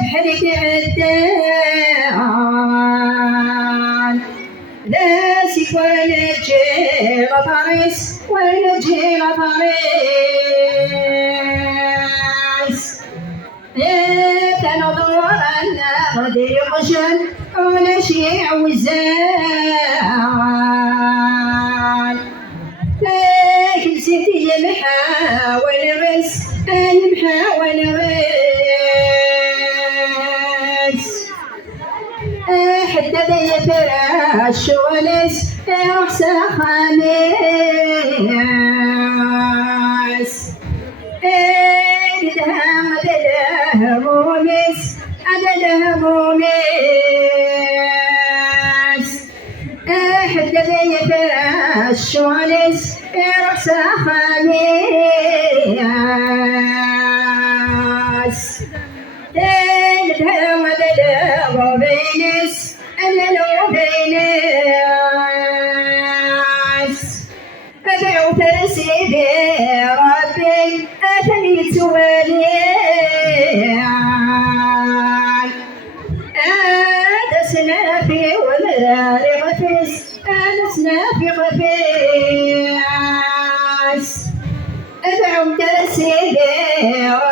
بحرك عدان داسك ولا جيل طريس ولا جيل طريس تنظر أن غدي قشن ولا شيء وزان لكن سيدي يمحى ونغس يمحى ونغس حتى ذي فراش ونس يحسى خميس دهم مونس دهم مونس حتى ذي فراش ونس يحسى خميس دهم بينس أنا لو بينس أدعو ترسيدي ربي أتني تواليان هذا سنافي ولا رغفس أنا سنافي غفيس أدعو ترسيدي